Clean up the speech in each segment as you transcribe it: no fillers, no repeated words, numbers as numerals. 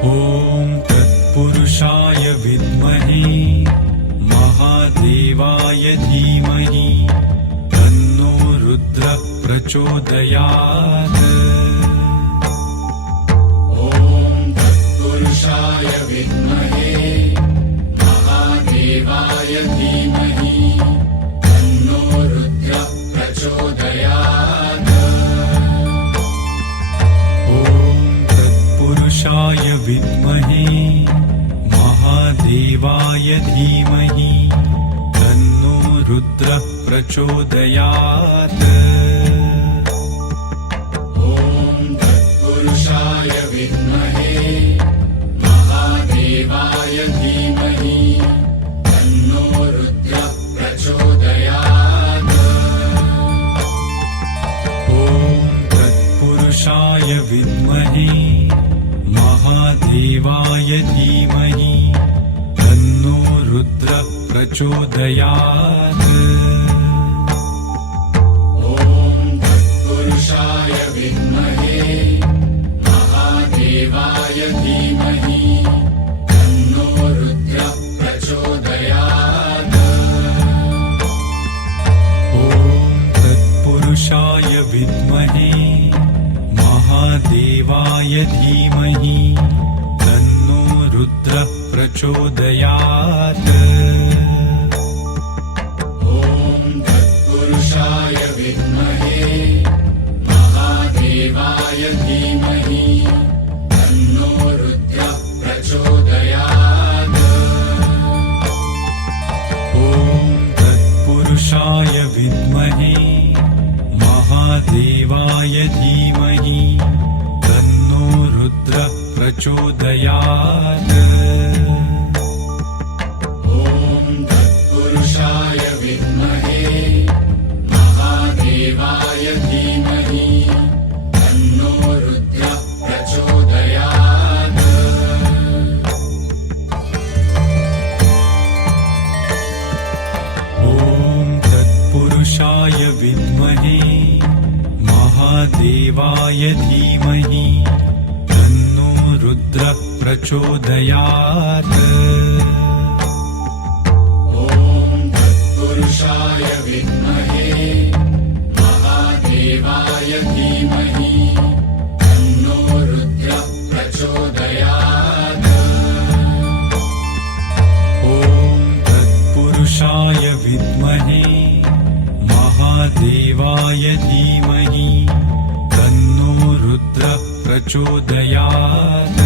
ॐ तत्पुरुषाय विद्महे महादेवाय धीमहि तन्नो रुद्रः प्रचोदयात्। ॐ तत्पुरुषाय विद्महे महादेवाय धीमहि तन्नो रुद्रः प्रचोदयात्। पुरुषाय विद्महे महादेवाय धीमहि तन्नो रुद्रः प्रचोदयात्। ॐ तत्पुरुषाय विद्महे महादेवाय धीमहि तन्नो रुद्रः प्रचोदयात्। ॐ तत्पुरुषाय विद्महे महादेवाय धीमहि तन्नो रुद्रः प्रचोदयात्। ॐ तत्पुरुषाय विद्महे महादेवाय धीमहि तन्नो रुद्रः प्रचोदयात्। ॐ तत्पुरुषाय विद्महे महादेवाय धीमहि तन्नो रुद्रः प्रचोदयात्। ॐ तत्पुरुषाय विद्महे महादेवाय धीमहि तन्नो रुद्रः प्रचोदयात्। ॐ तत्पुरुषाय विद्महे महादेवाय धीमहि तन्नो रुद्रः प्रचोदयात्। ॐ तत्पुरुषाय विद्महे महादेवाय धीमहि तन्नो रुद्रः प्रचोदयात्। ॐ तत्पुरुषाय विद्महे महादेवाय धीमहि तन्नो रुद्रः प्रचोदयात्। ॐ तत्पुरुषाय विद्महे महादेवाय धीमहि तन्नो रुद्रः प्रचोदयात्। ॐ तत्पुरुषाय विद्महे महादेवाय धीमहि तन्नो रुद्रः प्रचोदयात्।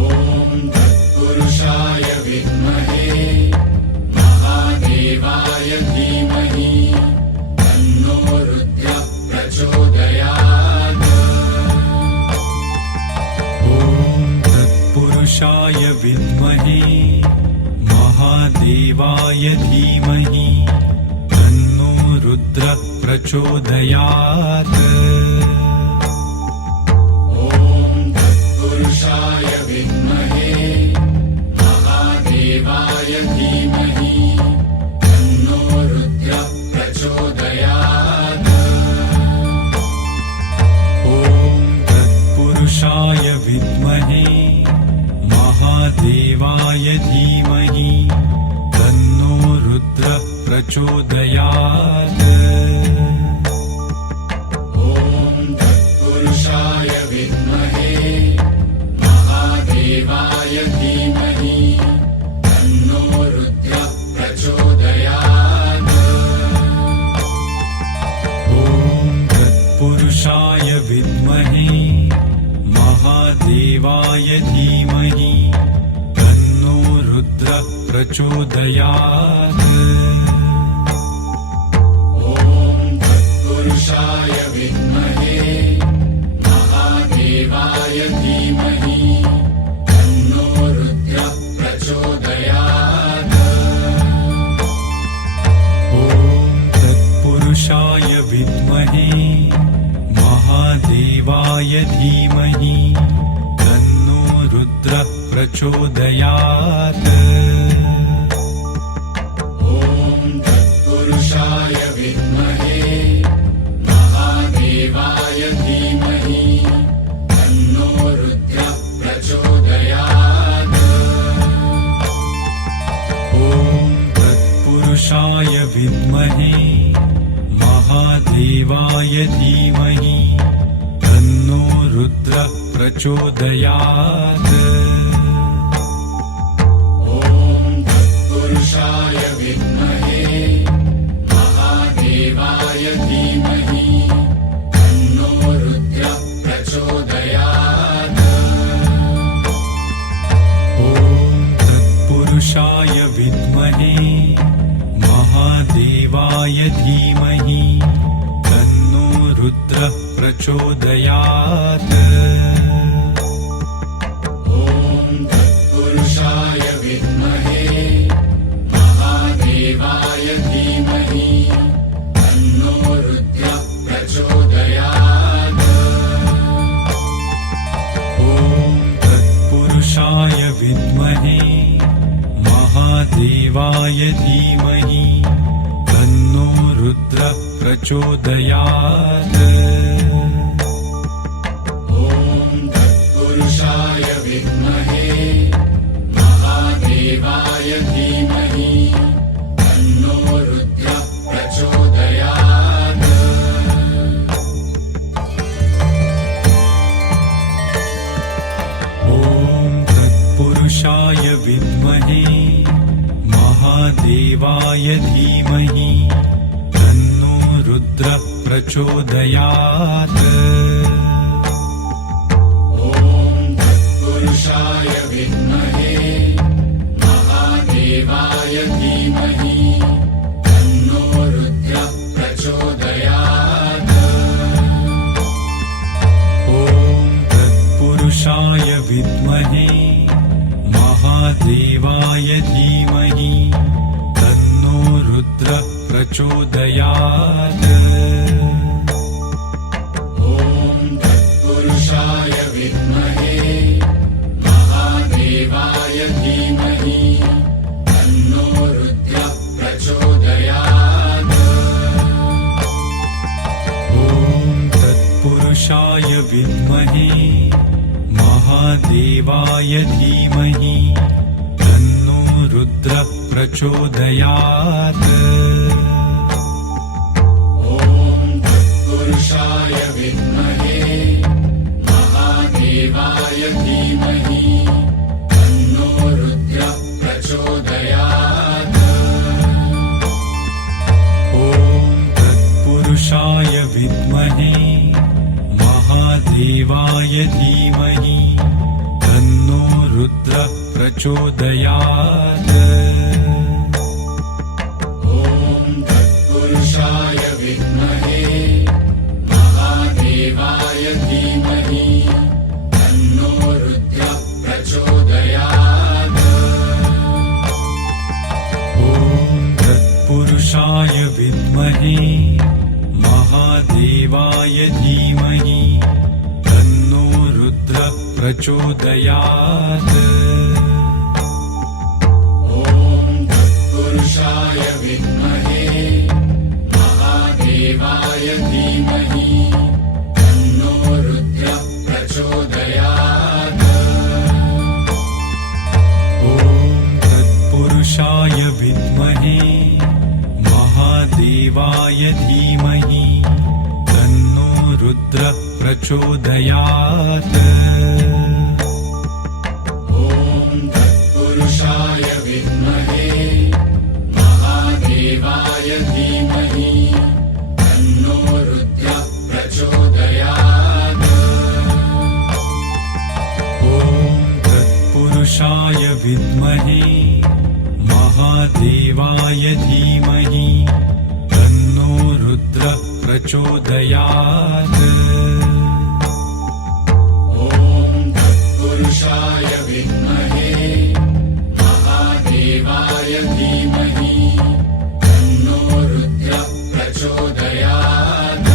ॐ तत्पुरुषाय विद्महे महादेवाय धीमहि तन्नो रुद्रः प्रचोदयात्। ॐ तत्पुरुषाय विद्महे महादेवाय धीमहि तन्नो रुद्रः प्रचोदयात्। ॐ तत्पुरुषाय विद्महे महादेवाय धीमहि तन्नो रुद्रः प्रचोदयात्। ॐ तत्पुरुषाय विद्महे महादेवाय धीमहि तन्नो रुद्रः प्रचोदयात्। ॐ तत्पुरुषाय विद्महे महादेवाय धीमहि तन्नो रुद्रः प्रचोदयात्। ॐ तत्पुरुषाय विद्महे महादेवाय धीमहि तन्नो रुद्रः प्रचोदयात्। ॐ तत्पुरुषाय विद्महे महादेवाय धीमहि तन्नो रुद्रः प्रचोदयात्। ॐ तत्पुरुषाय विद्महे महादेवाय धीमहि तन्नो रुद्रः प्रचोदयात्। ॐ तत्पुरुषाय विद्महे महादेवाय धीमहि तन्नो महादेवाय धीमहि तन्नो रुद्रः प्रचोदयात्। ॐ तत्पुरुषाय विद्महे महादेवाय धीमहि तन्नो रुद्रः प्रचोदयात्। ॐ तत्पुरुषाय विद्महे महादेवाय धीमहि तन्नो रुद्रः प्रचोदयात्। ॐ तत्पुरुषाय विद्महे महादेवाय धीमहि तन्नो रुद्रः प्रचोदयात्। ॐ तत्पुरुषाय विद्महे महादेवाय धीमहि तन्नो रुद्रः प्रचोदयात्। ॐ तत्पुरुषाय विद्महे महादेवाय धीमहि तन्नो रुद्रः प्रचोदयात्। ॐ तत्पुरुषाय विद्महे महादेवाय धीमहि तन्नो रुद्रः प्रचोदयात्। ॐ तत्पुरुषाय विद्महे महादेवाय धीमहि तन्नो रुद्रः प्रचोदयात्। ॐ तत्पुरुषाय विद्महे महादेवाय धीमहि तन्नो रुद्रः प्रचोदयात्। ॐ तत्पुरुषाय विद्महे महादेवाय धीमहि तन्नो रुद्रः प्रचोदयात्। ॐ तत्पुरुषाय विद्महे महादेवाय धीमहि तन्नो रुद्रः प्रचोदयात्। ॐ तत्पुरुषाय विद्महे महादेवाय धीमहि तन्नो रुद्रः प्रचोदयात्। ॐ तत्पुरुषाय विद्महे महादेवाय धीमहि तन्नो रुद्रः प्रचोदयात्। ॐ तत्पुरुषाय विद्महे महादेवाय धीमहि तन्नो रुद्रः प्रचोदयात्। ॐ तत्पुरुषाय विद्महे महादेवाय धीमहि तन्नो रुद्रः प्रचोदयात्। ॐ तत्पुरुषाय विद्महे महादेवाय धीमहि तन्नो रुद्रः प्रचोदयात्। ॐ तत्पुरुषाय विद्महे महादेवाय धीमहि तन्नो रुद्रः प्रचोदयात्। ॐ तत्पुरुषाय विद्महे महादेवाय धीमहि तन्नो रुद्रः प्रचोदयात्। ॐ तत्पुरुषाय विद्महे महादेवाय धीमहि तन्नो रुद्रः प्रचोदयात्। ॐ तत्पुरुषाय विद्महे महादेवाय धीमहि तन्नो रुद्रः प्रचोदयात्।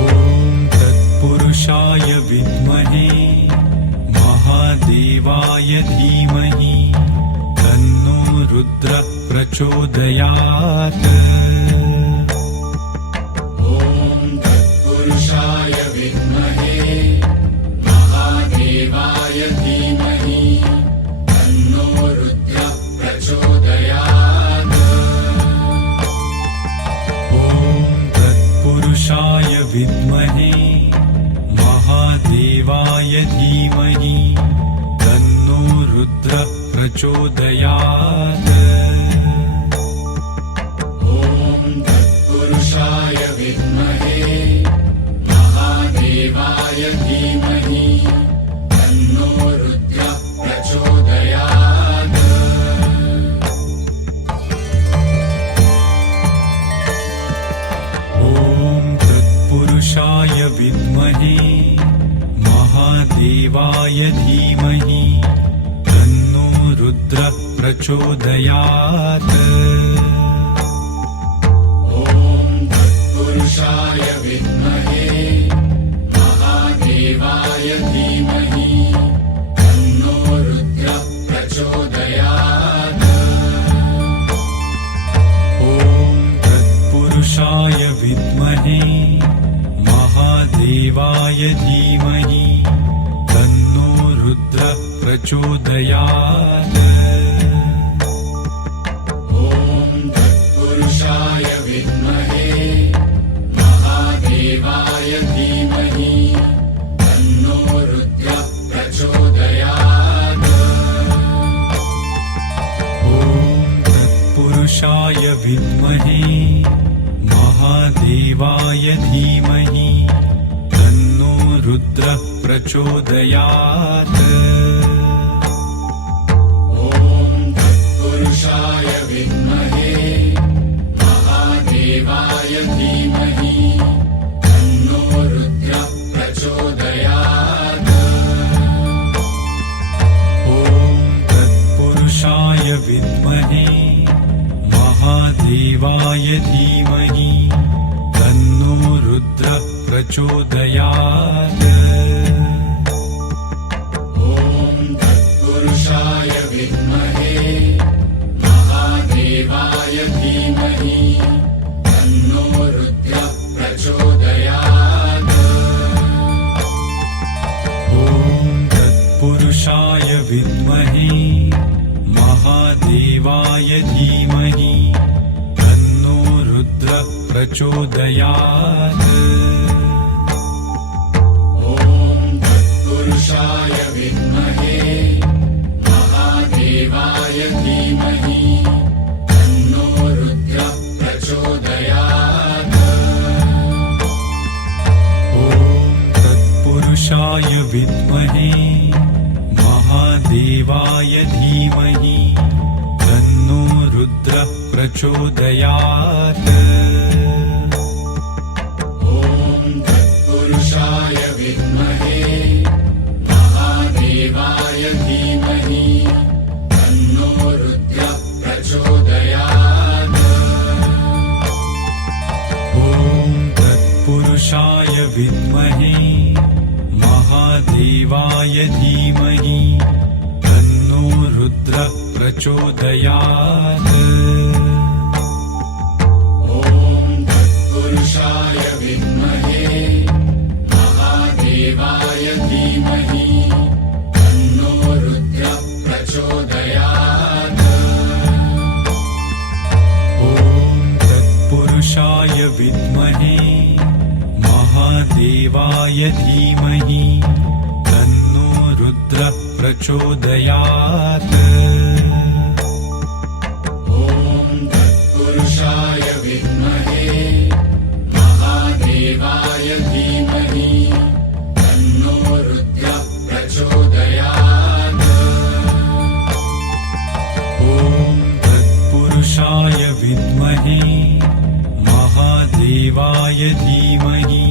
ॐ तत्पुरुषाय विद्महे महादेवाय धीमहि तन्नो रुद्रः प्रचोदयात्। ॐ तत्पुरुषाय विद्महे महादेवाय धीमहि तन्नो रुद्रः प्रचोदयात्। ॐ प्रचोदयात् ॐ तत्पुरुषाय विद्महे महादेवाय धीमहि तन्नो रुद्रः प्रचोदयात् ॐ तत्पुरुषाय विद्महे महादेवाय धीमहि तन्नो रुद्रः प्रचोदयात् ॐ तत्पुरुषाय विद्महे महादेवाय धीमहि तन्नो रुद्रः प्रचोदयात् ॐ तत्पुरुषाय विद्महे महादेवाय धीमहि तन्नो रुद्रः प्रचोदयात् ॐ तत्पुरुषाय विद्महे महादेवाय धीमहि तन्नो रुद्रः प्रचोदयात् ॐ तत्पुरुषाय विद्महे महादेवाय धीमहि तन्नो रुद्रः प्रचोदयात् ॐ तत्पुरुषाय विद्महे महादेवाय धीमहि तन्नो रुद्रः प्रचोदयात् ॐ तत्पुरुषाय विद्महे महादेवाय धीमहि तन्नो रुद्रः प्रचोदयात् ॐ तत्पुरुषाय विद्महे महादेवाय धीमहि तन्नो रुद्रः प्रचोदयात् ॐ तत्पुरुषाय विद्महे महादेवाय धीमहि तन्नो रुद्रः प्रचोदयात् ॐ तत्पुरुषाय विद्महे महादेवाय धीमहि तन्नो रुद्रः प्रचोदयात् ॐ तत्पुरुषाय विद्महे महादेवाय धीमहि तन्नो रुद्रः प्रचोदयात् ॐ तत्पुरुषाय विद्महे महादेवाय धीमहि तन्नो रुद्रः प्रचोदयात् ॐ तत्पुरुषाय विद्महे महादेवाय धीमहि तन्नो रुद्रः प्रचोदयात् ॐ तत्पुरुषाय विद्महे महादेवाय धीमहि तन्नो रुद्रः प्रचोदयात् ॐ तत्पुरुषाय विद्महे महादेवाय धीमहि तन्नो रुद्रः प्रचोदयात् ॐ तत्पुरुषाय विद्महे महादेवाय धीमहि तन्नो रुद्रः प्रचोदयात् ॐ तत्पुरुषाय विद्महे महादेवाय धीमहि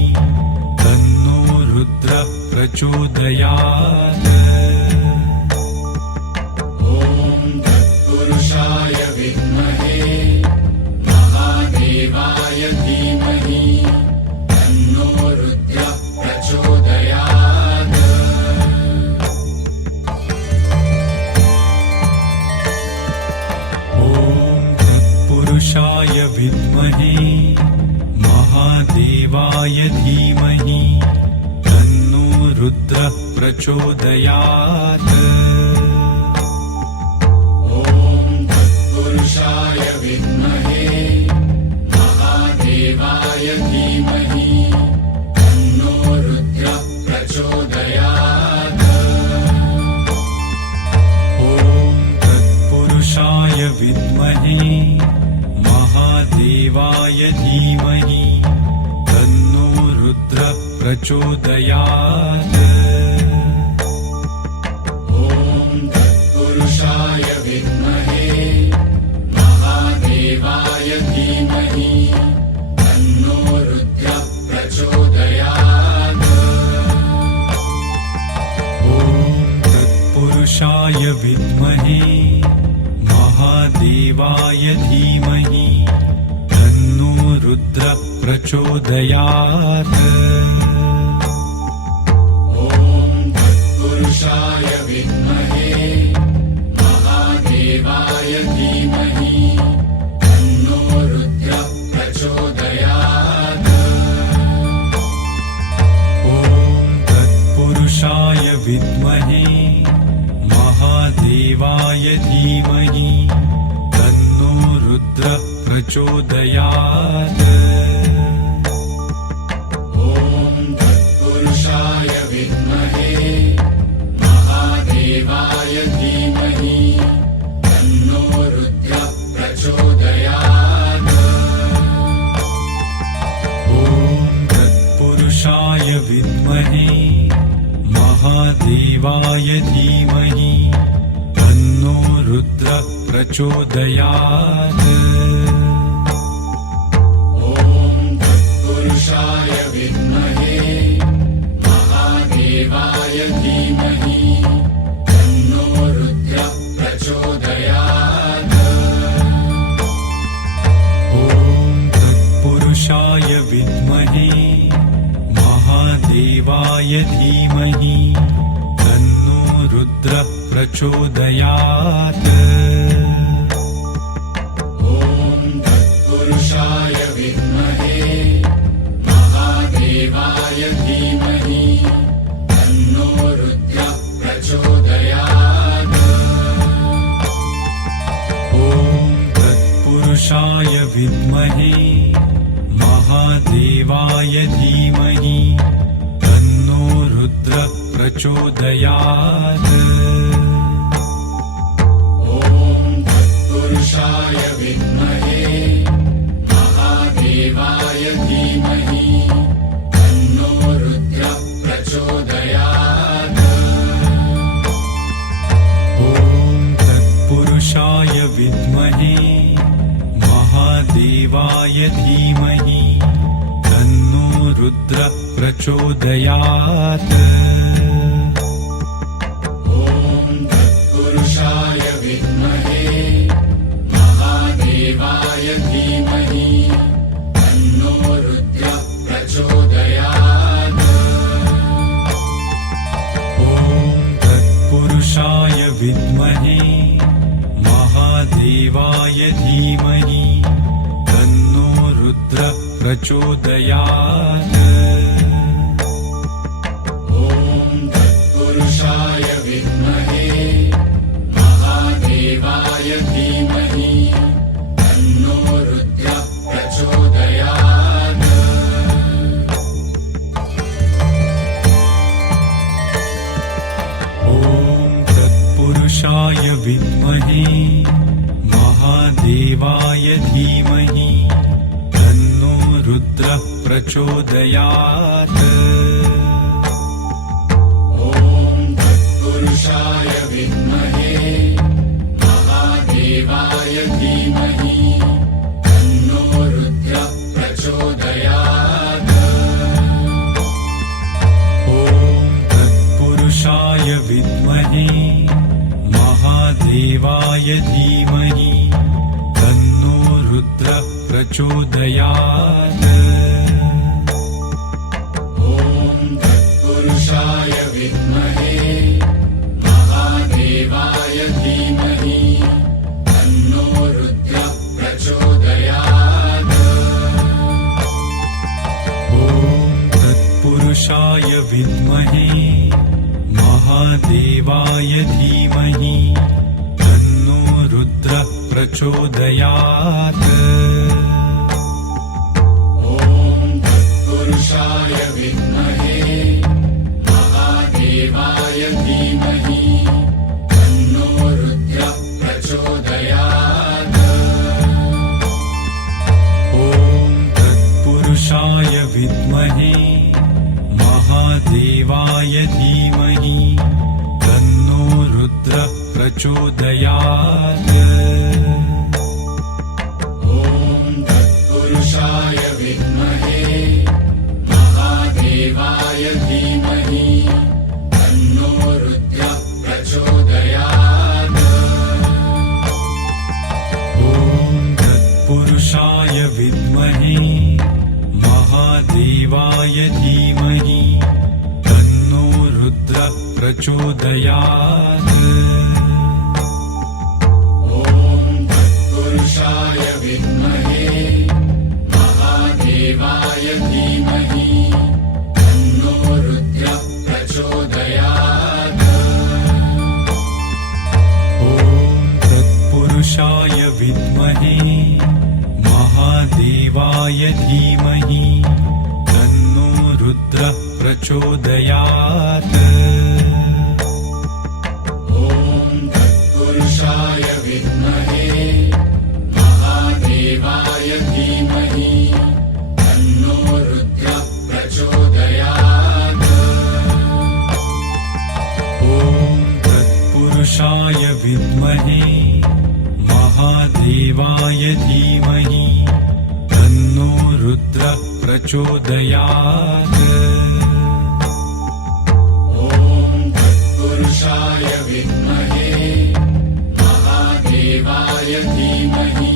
तन्नो रुद्रः प्रचोदयात् ॐ तत्पुरुषाय विद्महे महादेवाय धीमहि तन्नो रुद्रः प्रचोदयात् ॐ तत्पुरुषाय विद्महे महादेवाय धीमहि तन्नो रुद्रः प्रचोदयात् ॐ तत्पुरुषाय विद्महे महादेवाय धीमहि तन्नो रुद्रः प्रचोदयात् ॐ धीमहि तन्नो रुद्रः प्रचोदयात् ॐ तत्पुरुषाय विद्महे महादेवाय धीमहि तन्नो रुद्रः प्रचोदयात् ॐ तत्पुरुषाय विद्महे महादेवाय धीमहि तन्नो रुद्रः प्रचोदयात् ॐ तत्पुरुषाय विद्महे महादेवाय धीमहि तन्नो रुद्रः प्रचोदयात् ॐ तत्पुरुषाय विद्महे महादेवाय धीमहि तन्नो रुद्रः प्रचोदयात् ॐ तत्पुरुषाय विद्महे महादेवाय धीमहि तन्नो रुद्रः प्रचोदयात् ॐ तत्पुरुषाय विद्महे महादेवाय धीमहि तन्नो रुद्रः प्रचोदयात् ॐ तत्पुरुषाय विद्महे महादेवाय धीमहि तन्नो रुद्रः प्रचोदयात् ॐ तत्पुरुषाय विद्महे महादेवाय धीमहि तन्नो रुद्रः प्रचोदयात् ॐ तत्पुरुषाय विद्महे महादेवाय धीमहि तन्नो रुद्रः प्रचोदयात् ॐ तत्पुरुषाय विद्महे महादेवाय धीमहि तन्नो रुद्रः प्रचोदयात् ॐ तत्पुरुषाय विद्महे महादेवाय धीमहि तन्नो रुद्रः प्रचोदयात् ॐ तत्पुरुषाय विद्महे महादेवाय धीमहि तन्नो रुद्रः प्रचोदयात् ॐ तत्पुरुषाय विद्महे महादेवाय धीमहि तन्नो रुद्रः प्रचोदयात् ॐ तत्पुरुषाय विद्महे महादेवाय धीमहि तन्नो रुद्रः प्रचोदयात् ॐ तत्पुरुषाय विद्महे महादेवाय धीमहि तन्नो रुद्रः प्रचोदयात् ॐ तत्पुरुषाय विद्महे महादेवाय धीमहि तन्नो रुद्रः प्रचोदयात् ॐ तत्पुरुषाय विद्महे महादेवाय धीमहि तन्नो रुद्रः प्रचोदयात् ॐ तत्पुरुषाय विद्महे महादेवाय धीमहि तन्नो रुद्रः प्रचोदयात् ॐ तत्पुरुषाय विद्महे महादेवाय धीमहि तन्नो रुद्रः प्रचोदयात् ॐ तत्पुरुषाय विद्महे महादेवाय धीमहि तन्नो रुद्रः प्रचोदयात् ॐ तत्पुरुषाय विद्महे महादेवाय धीमहि तन्नो रुद्रः प्रचोदयात् ॐ विद्महे महादेवाय धीमहि तन्नो रुद्रः प्रचोदयात्। ॐ तत्पुरुषाय विद्महे महादेवाय धीमहि तन्नो रुद्रः प्रचोदयात्। ॐ तत्पुरुषाय विद्महे महादेवाय धीमहि तन्नो रुद्रः प्रचोदयात्। ॐ तत्पुरुषाय विद्महे महादेवाय धीमहि तन्नो रुद्रः प्रचोदयात्। ॐ तत्पुरुषाय विद्महे महादेवाय धीमहि तन्नो रुद्रः प्रचोदयात्। ॐ तत्पुरुषाय विद्महे महादेवाय धीमहि तन्नो रुद्रः प्रचोदयात्। ॐ तत्पुरुषाय विद्महे महादेवाय धीमहि तन्नो रुद्रः प्रचोदयात्। ॐ तत्पुरुषाय विद्महे महादेवाय धीमहि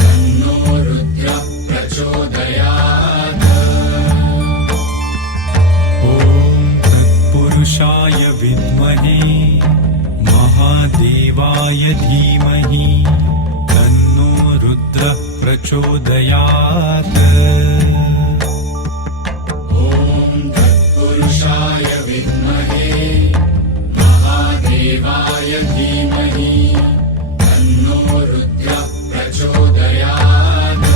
तन्नो रुद्रः प्रचोदयात्। ॐ तत्पुरुषाय विद्महे महादेवाय धीमहि तन्नो रुद्रः प्रचोदयात्। ॐ तत्पुरुषाय विद्महे महादेवाय धीमहि तन्नो रुद्रः प्रचोदयात्।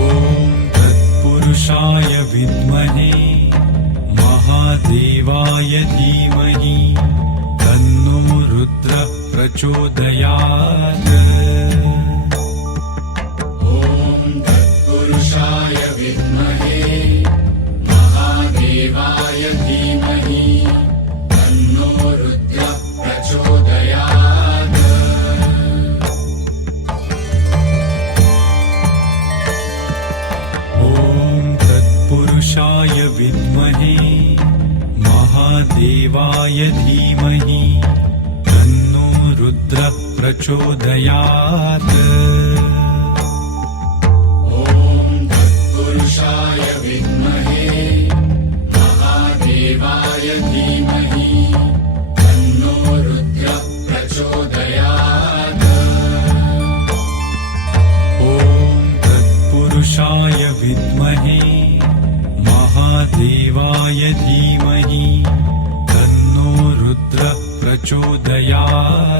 ॐ तत्पुरुषाय विद्महे महादेवाय धीमहि तन्नो रुद्रः प्रचोदयात्। ॐ तत्पुरुषाय विद्महे महादेवाय धीमहि तन्नो रुद्रः प्रचोदयात्। ॐ तत्पुरुषाय विद्महे महादेवाय धीमहि तन्नो रुद्रः प्रचोदयात्। ॐ तत्पुरुषाय विद्महे महादेवाय धीमहि तन्नो रुद्रः प्रचोदयात्। ॐ तत्पुरुषाय विद्महे महादेवाय धीमहि तन्नो रुद्रः प्रचोदयात्।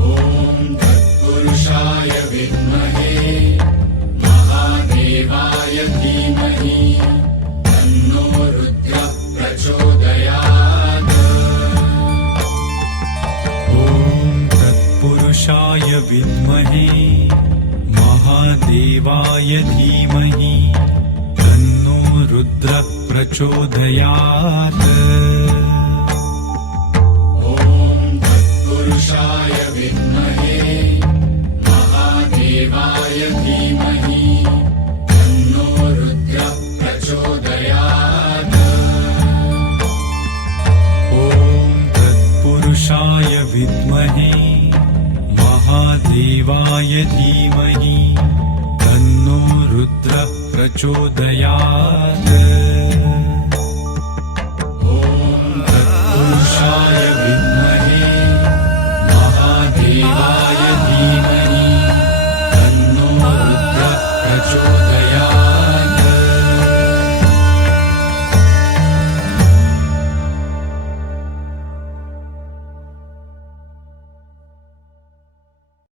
ॐ तत्पुरुषाय विद्महे महादेवाय धीमहि तन्नो रुद्रः प्रचोदयात्। ॐ तत्पुरुषाय विद्महे महादेवाय धीमहि तन्नो रुद्रः प्रचोदयात्। ॐ तत्पुरुषाय विद्महे महादेवाय धीमहि तन्नो रुद्रः प्रचोदयात्। ॐ तत्पुरुषाय विद्महे महादेवाय धीमहि तन्नो रुद्रः प्रचोदयात्।